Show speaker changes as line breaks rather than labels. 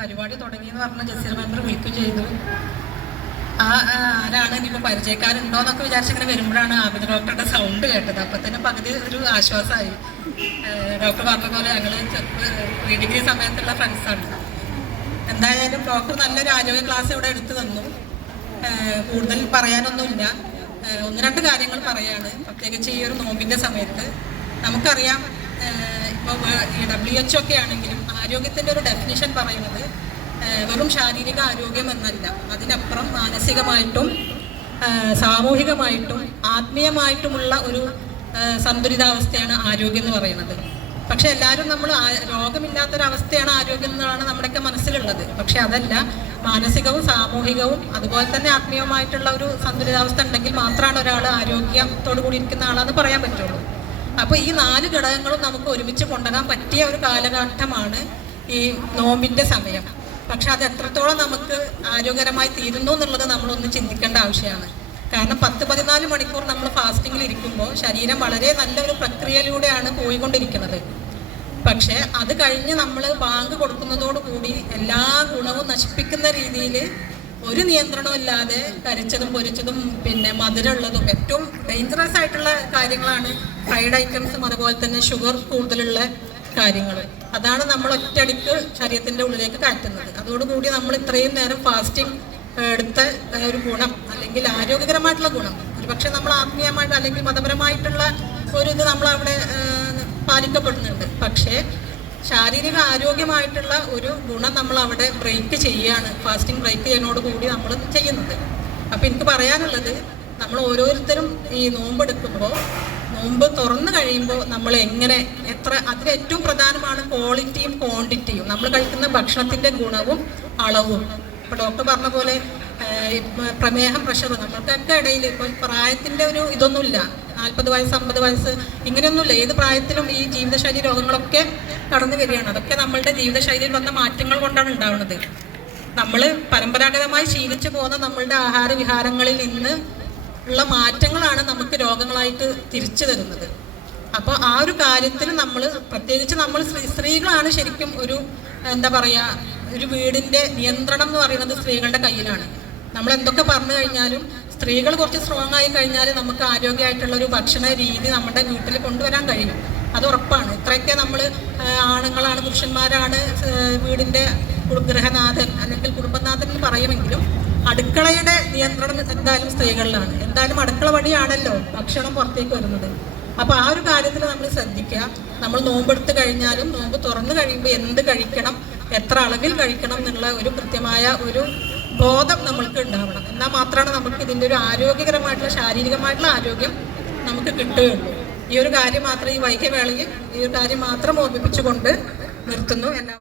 പരിപാടി തുടങ്ങി എന്ന് പറഞ്ഞ ജസീർ മെമ്പർ വിളിക്കുകയും ചെയ്തു. ആ ആരാണ്? ഇനിയിപ്പോൾ പരിചയക്കാരുണ്ടോ എന്നൊക്കെ വിചാരിച്ചിങ്ങനെ വരുമ്പോഴാണ് ആബിദ് ഡോക്ടറുടെ സൗണ്ട് കേട്ടത്. അപ്പം തന്നെ പകുതി ഒരു ആശ്വാസമായി. ഡോക്ടർ പറഞ്ഞ പോലെ ഞങ്ങൾ പ്രീ ഡിഗ്രി സമയത്തുള്ള ഫ്രണ്ട്സാണ് എന്തായാലും ഡോക്ടർ നല്ലൊരു ആരോഗ്യ ക്ലാസ് ഇവിടെ എടുത്തു തന്നു. കൂടുതൽ പറയാനൊന്നുമില്ല. ഒന്ന് രണ്ട് കാര്യങ്ങൾ പറയാണ്. പ്രത്യേകിച്ച് ഈ ഒരു നോമ്പിന്റെ സമയത്ത്. നമുക്കറിയാം ഈ ഡബ്ല്യു എച്ച് ഒക്കെ ആണെങ്കിലും ആരോഗ്യത്തിന്റെ ഒരു ഡെഫിനിഷൻ പറയുന്നത് വെറും ശാരീരിക ആരോഗ്യം എന്നല്ല. അതിനപ്പുറം മാനസികമായിട്ടും സാമൂഹികമായിട്ടും ആത്മീയമായിട്ടുമുള്ള ഒരു സന്തുലിതാവസ്ഥയാണ് ആരോഗ്യം എന്ന് പറയുന്നത്. പക്ഷെ എല്ലാവരും നമ്മൾ രോഗമില്ലാത്തൊരവസ്ഥയാണ് ആരോഗ്യം എന്നാണ് നമ്മുടെയൊക്കെ മനസ്സിലുള്ളത്. പക്ഷെ അതല്ല മാനസികവും സാമൂഹികവും അതുപോലെ തന്നെ ആത്മീയവുമായിട്ടുള്ള ഒരു സന്തുലിതാവസ്ഥ ഉണ്ടെങ്കിൽ മാത്രമാണ് ഒരാൾ ആരോഗ്യത്തോടു കൂടി ഇരിക്കുന്ന ആളാന്ന് പറയാൻ പറ്റുള്ളൂ. അപ്പോൾ ഈ നാല് ഘടകങ്ങളും നമുക്ക് ഒരുമിച്ച് കൊണ്ടുവരാൻ പറ്റിയ ഒരു കാലഘട്ടമാണ് ഈ നോമ്പിന്റെ സമയം. പക്ഷെ അത് എത്രത്തോളം നമുക്ക് ആരോഗ്യകരമായി തീരുന്നു എന്നുള്ളത് നമ്മളൊന്ന് ചിന്തിക്കേണ്ട ആവശ്യമാണ്. കാരണം പത്ത് പതിനാല് മണിക്കൂർ നമ്മൾ ഫാസ്റ്റിങ്ങിൽ ഇരിക്കുമ്പോൾ ശരീരം വളരെ നല്ലൊരു പ്രക്രിയയിലൂടെയാണ് പോയിക്കൊണ്ടിരിക്കുന്നത്. പക്ഷെ അത് കഴിഞ്ഞ് നമ്മൾ ബാങ്ക് കൊടുക്കുന്നതോടുകൂടി എല്ലാ ഗുണവും നശിപ്പിക്കുന്ന രീതിയിൽ ഒരു നിയന്ത്രണവും ഇല്ലാതെ കരിച്ചതും പൊരിച്ചതും പിന്നെ മധുരമുള്ളതും ഏറ്റവും ഡേഞ്ചറസ് ആയിട്ടുള്ള കാര്യങ്ങളാണ് ഫ്രൈഡ് ഐറ്റംസും അതുപോലെ തന്നെ ഷുഗർ കൂടുതലുള്ള കാര്യങ്ങൾ. അതാണ് നമ്മൾ ഒറ്റയടിക്ക് ശരീരത്തിന്റെ ഉള്ളിലേക്ക് കയറ്റുന്നത് അതോടുകൂടി നമ്മൾ ഇത്രയും നേരം ഫാസ്റ്റിംഗ് എടുത്ത ഒരു ഗുണം അല്ലെങ്കിൽ ആരോഗ്യകരമായിട്ടുള്ള ഗുണം. ഒരുപക്ഷെ നമ്മൾ ആത്മീയമായിട്ട് അല്ലെങ്കിൽ മതപരമായിട്ടുള്ള ഒരു ഇത് നമ്മൾ അവിടെ പാലിക്കപ്പെടുന്നുണ്ട്. പക്ഷേ ശാരീരിക ആരോഗ്യമായിട്ടുള്ള ഒരു ഗുണം നമ്മൾ അവിടെ ബ്രേക്ക് ചെയ്യുകയാണ്. ഫാസ്റ്റിംഗ് ബ്രേക്ക് ചെയ്യുന്നതോട് കൂടി നമ്മൾ ചെയ്യുന്നത്. അപ്പം എനിക്ക് പറയാനുള്ളത് നമ്മൾ ഓരോരുത്തരും ഈ നോമ്പെടുക്കുമ്പോൾ നോമ്പ് തുറന്നു കഴിയുമ്പോൾ നമ്മൾ എങ്ങനെ എത്ര അതിൽ ഏറ്റവും പ്രധാനമാണ് ക്വാളിറ്റിയും ക്വാണ്ടിറ്റിയും നമ്മൾ കഴിക്കുന്ന ഭക്ഷണത്തിന്റെ ഗുണവും അളവും. ഇപ്പോൾ ഡോക്ടർ പറഞ്ഞ പോലെ പ്രമേഹം പ്രഷർ നമ്മൾക്കൊക്കെ ഇടയിൽ ഇപ്പോൾ പ്രായത്തിന്റെ ഒരു ഇതൊന്നുമില്ല. നാൽപ്പത് വയസ്സ് അമ്പത് വയസ്സ് ഇങ്ങനെയൊന്നുമില്ല. ഏത് പ്രായത്തിലും ഈ ജീവിതശൈലി രോഗങ്ങളൊക്കെ കടന്നു വരികയാണ്. അതൊക്കെ നമ്മളുടെ ജീവിതശൈലിയിൽ വന്ന മാറ്റങ്ങൾ കൊണ്ടാണ് ഉണ്ടാവുന്നത്. നമ്മൾ പരമ്പരാഗതമായി ശീലിച്ചു പോകുന്ന നമ്മളുടെ ആഹാര വിഹാരങ്ങളിൽ നിന്ന് ഉള്ള മാറ്റങ്ങളാണ് നമുക്ക് രോഗങ്ങളായിട്ട് തിരിച്ചു തരുന്നത്. അപ്പോൾ ആ ഒരു കാര്യത്തിൽ നമ്മൾ പ്രത്യേകിച്ച് നമ്മൾ സ്ത്രീ സ്ത്രീകളാണ് ശരിക്കും ഒരു എന്താ പറയുക ഒരു വീടിന്റെ നിയന്ത്രണം എന്ന് പറയുന്നത് സ്ത്രീകളുടെ കയ്യിലാണ്. നമ്മൾ എന്തൊക്കെ പറഞ്ഞു കഴിഞ്ഞാലും സ്ത്രീകൾ കുറച്ച് സ്ട്രോങ് ആയി കഴിഞ്ഞാൽ നമുക്ക് ആരോഗ്യമായിട്ടുള്ള ഒരു ഭക്ഷണ രീതി നമ്മുടെ വീട്ടിൽ കൊണ്ടുവരാൻ കഴിയും. അത് ഉറപ്പാണ്. ഇത്രയൊക്കെ നമ്മൾ ആണുങ്ങളാണ് പുരുഷന്മാരാണ് വീടിന്റെ ഗൃഹനാഥൻ അല്ലെങ്കിൽ കുടുംബനാഥൻ എന്ന് പറയുമെങ്കിലും അടുക്കളയുടെ നിയന്ത്രണം എന്തായാലും സ്ത്രീകളിലാണ്. എന്തായാലും അടുക്കള വഴിയാണല്ലോ ഭക്ഷണം പുറത്തേക്ക് വരുന്നത്. അപ്പോൾ ആ ഒരു കാര്യത്തിൽ നമ്മൾ ശ്രദ്ധിക്കുക. നമ്മൾ നോമ്പെടുത്ത് കഴിഞ്ഞാലും നോമ്പ് തുറന്നു കഴിയുമ്പോൾ എന്ത് കഴിക്കണം എത്ര അളവിൽ കഴിക്കണം എന്നുള്ള ഒരു കൃത്യമായ ഒരു ബോധം നമ്മൾക്ക് ഉണ്ടാവണം. എന്നാൽ മാത്രമാണ് നമുക്ക് ഇതിന്റെ ഒരു ആരോഗ്യകരമായിട്ടുള്ള ശാരീരികമായിട്ടുള്ള ആരോഗ്യം നമുക്ക് കിട്ടുകയുള്ളൂ. ഈ ഒരു കാര്യം മാത്രം ഈ വൈകിയ വേളയിൽ ഈ ഒരു കാര്യം മാത്രം ഓർമ്മിപ്പിച്ചുകൊണ്ട് നിർത്തുന്നു. എല്ലാ